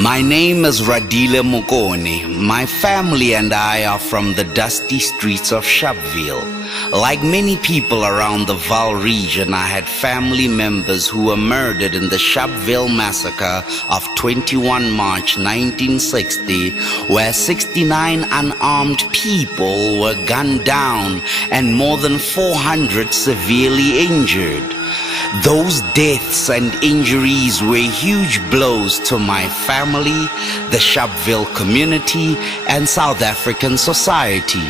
My name is Radile Mokone. My family and I are from the dusty streets of Sharpeville. Like many people around the Vaal region, I had family members who were murdered in the Sharpeville massacre of 21 March 1960, where 69 unarmed people were gunned down and more than 400 severely injured. Those deaths and injuries were huge blows to my family, the Sharpeville community, and South African society.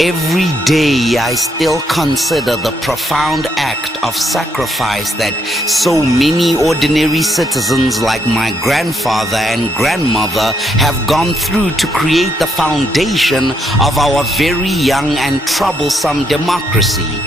Every day I still consider the profound act of sacrifice that so many ordinary citizens like my grandfather and grandmother have gone through to create the foundation of our very young and troublesome democracy.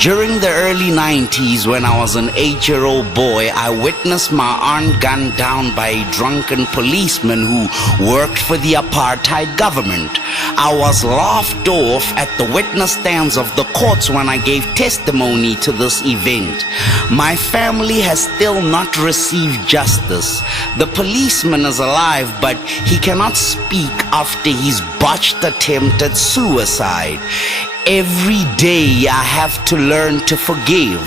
During the early 90s, when I was an 8-year-old boy, I witnessed my aunt gunned down by a drunken policeman who worked for the apartheid government. I was laughed off at the witness stands of the courts when I gave testimony to this event. My family has still not received justice. The policeman is alive, but he cannot speak after his botched attempt at suicide. Every day I have to learn to forgive.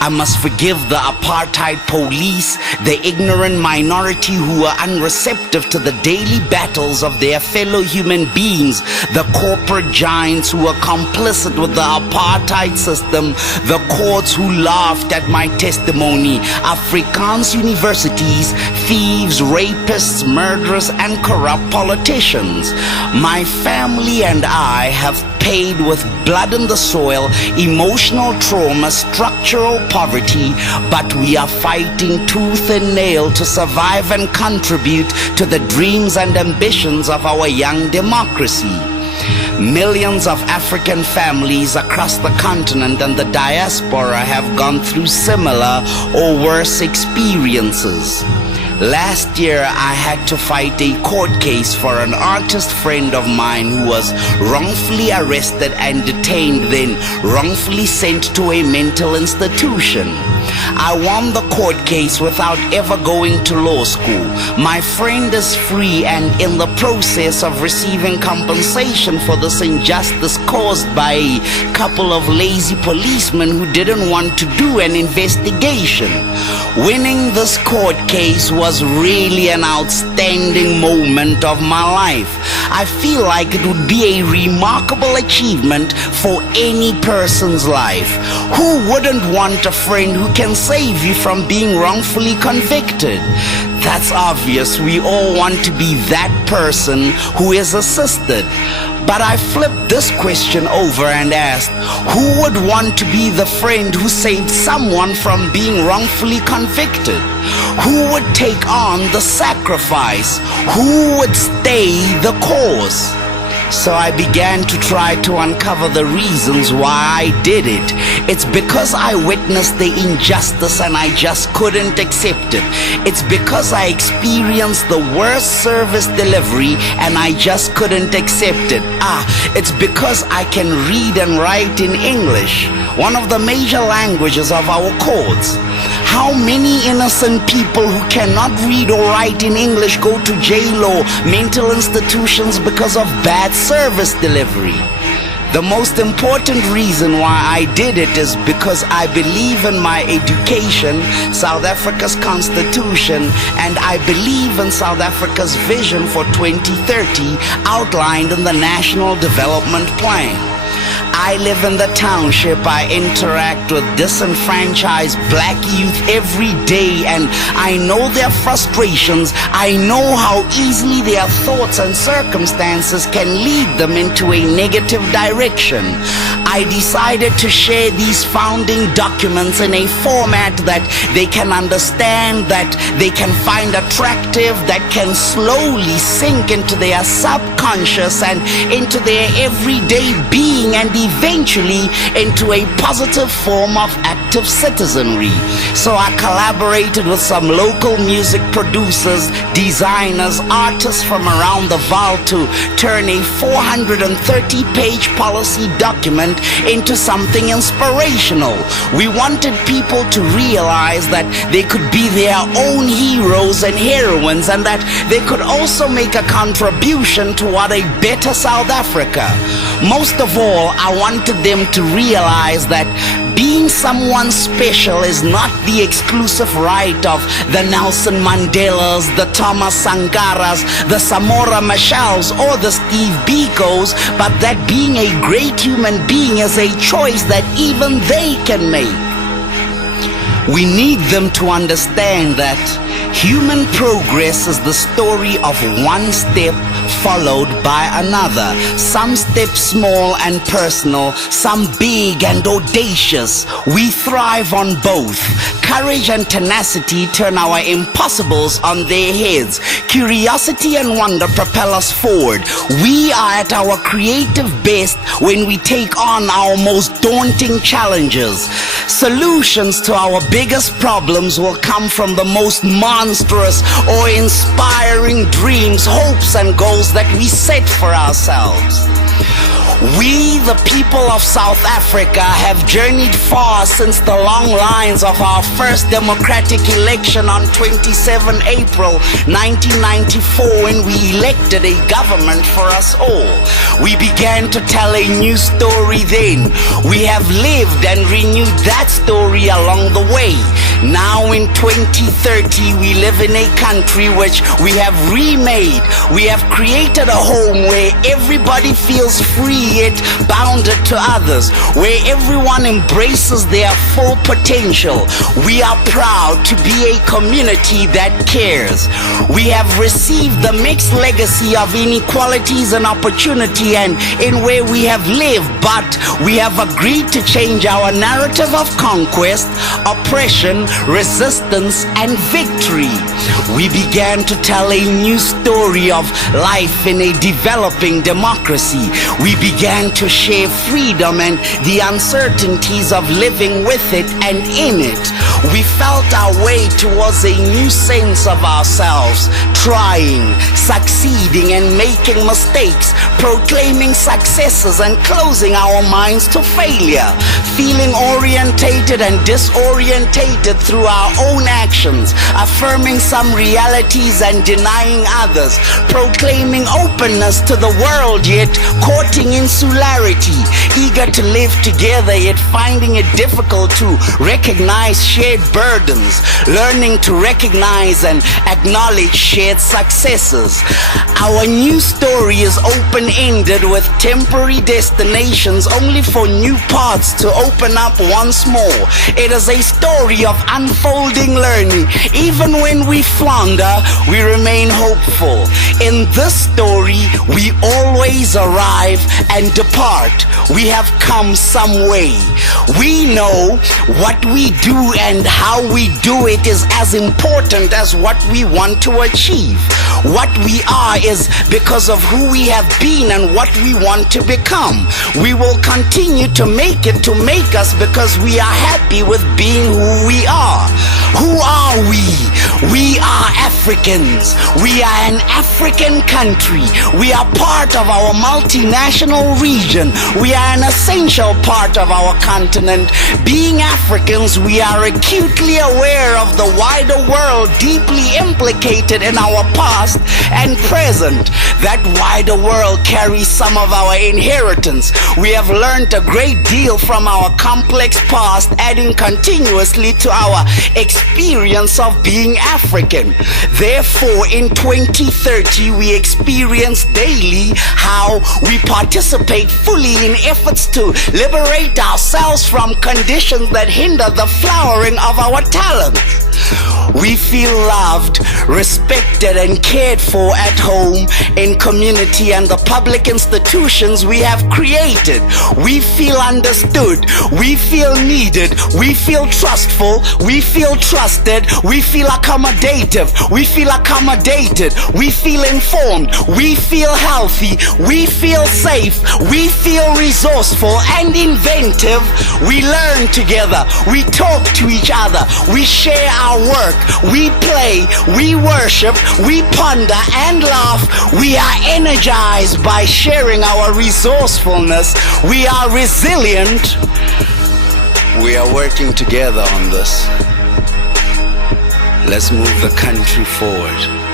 I must forgive the apartheid police, the ignorant minority who are unreceptive to the daily battles of their fellow human beings, the corporate giants who are complicit with the apartheid system, the courts who laughed at my testimony, Afrikaans universities, thieves, rapists, murderers, and corrupt politicians. My family and I have paid with blood in the soil, emotional trauma, structural poverty, but we are fighting tooth and nail to survive and contribute to the dreams and ambitions of our young democracy. Millions of African families across the continent and the diaspora have gone through similar or worse experiences. Last year, I had to fight a court case for an artist friend of mine who was wrongfully arrested and detained, then wrongfully sent to a mental institution. I won the court case without ever going to law school. My friend is free and in the process of receiving compensation for this injustice caused by a couple of lazy policemen who didn't want to do an investigation. Winning this court case was really an outstanding moment of my life. I feel like it would be a remarkable achievement for any person's life. Who wouldn't want a friend who can save you from being wrongfully convicted? That's obvious. We all want to be that person who is assisted. But I flipped this question over and asked, who would want to be the friend who saved someone from being wrongfully convicted? Who would take on the sacrifice? Who would stay the course? So I began to try to uncover the reasons why I did it. It's because I witnessed the injustice and I just couldn't accept it. It's because I experienced the worst service delivery and I just couldn't accept it. It's because I can read and write in English, one of the major languages of our courts. How many innocent people who cannot read or write in English go to jail or mental institutions because of bad service delivery? The most important reason why I did it is because I believe in my education, South Africa's constitution, and I believe in South Africa's vision for 2030 outlined in the National Development Plan. I live in the township. I interact with disenfranchised black youth every day, and I know their frustrations. I know how easily their thoughts and circumstances can lead them into a negative direction. I decided to share these founding documents in a format that they can understand, that they can find attractive, that can slowly sink into their subconscious and into their everyday being, and eventually into a positive form of active citizenry. So I collaborated with some local music producers, designers, artists from around the Vaal to turn a 430-page policy document into something inspirational. We wanted people to realize that they could be their own heroes and heroines, and that they could also make a contribution toward a better South Africa. Most of all, I wanted them to realize that being someone special is not the exclusive right of the Nelson Mandelas, the Thomas Sankaras, the Samora Machels, or the Steve Bikos, but that being a great human being is a choice that even they can make. We need them to understand that human progress is the story of one step followed by another. Some steps small and personal, some big and audacious. We thrive on both. Courage and tenacity turn our impossibles on their heads. Curiosity and wonder propel us forward. We are at our creative best when we take on our most daunting challenges. Solutions to our biggest problems will come from the most monstrous or inspiring dreams, hopes, and goals that we set for ourselves. We, the people of South Africa, have journeyed far since the long lines of our first democratic election on 27 April 1994, when we elected a government for us all. We began to tell a new story then. We have lived and renewed that story along the way. Now in 2030, we live in a country which we have remade. We have created a home where everybody feels free yet bounded to others, where everyone embraces their full potential. We are proud to be a community that cares. We have received the mixed legacy of inequalities and opportunity and in where we have lived, but we have agreed to change our narrative of conquest, oppression, resistance, and victory. We began to tell a new story of life in a developing democracy. We began to share freedom and the uncertainties of living with it and in it. We felt our way towards a new sense of ourselves, trying, succeeding, and making mistakes, proclaiming successes and closing our minds to failure, feeling orientated and disorientated through our own actions, affirming some realities and denying others, proclaiming openness to the world yet courting insularity, eager to live together yet finding it difficult to recognize shared burdens, learning to recognize and acknowledge shared successes. Our new story is open-ended with temporary destinations only for new paths to open up once more. It is a story of unfolding learning. Even when we flounder, we remain hopeful. In this story, we always arrive and depart. We have come some way. We know what we do and how we do it is as important as what we want to achieve. What we are is because of who we have been and what we want to become. We will continue to make it to make us because we are happy with being who we are. Who are we? We are Africans. We are an African country. We are part of our multinational region. We are an essential part of our continent. Being Africans, we are acutely aware of the wider world, deeply implicated in our past and present. That wider world carries some of our inheritance. We have learned a great deal from our complex past, adding continuously to our experience of being African. Therefore, in 2030, we experience daily how we participate fully in efforts to liberate ourselves from conditions that hinder the flowering of our talents. We feel loved, respected, and cared for at home, in community, and the public institutions we have created. We feel understood. We feel needed. We feel trustful. We feel trusted. We feel accommodative. We feel accommodated. We feel informed. We feel healthy. We feel safe. We feel resourceful and inventive. We learn together. We talk to each other. We share our work, we play, we worship, we ponder and laugh. We are energized by sharing our resourcefulness. We are resilient. We are working together on this. Let's move the country forward.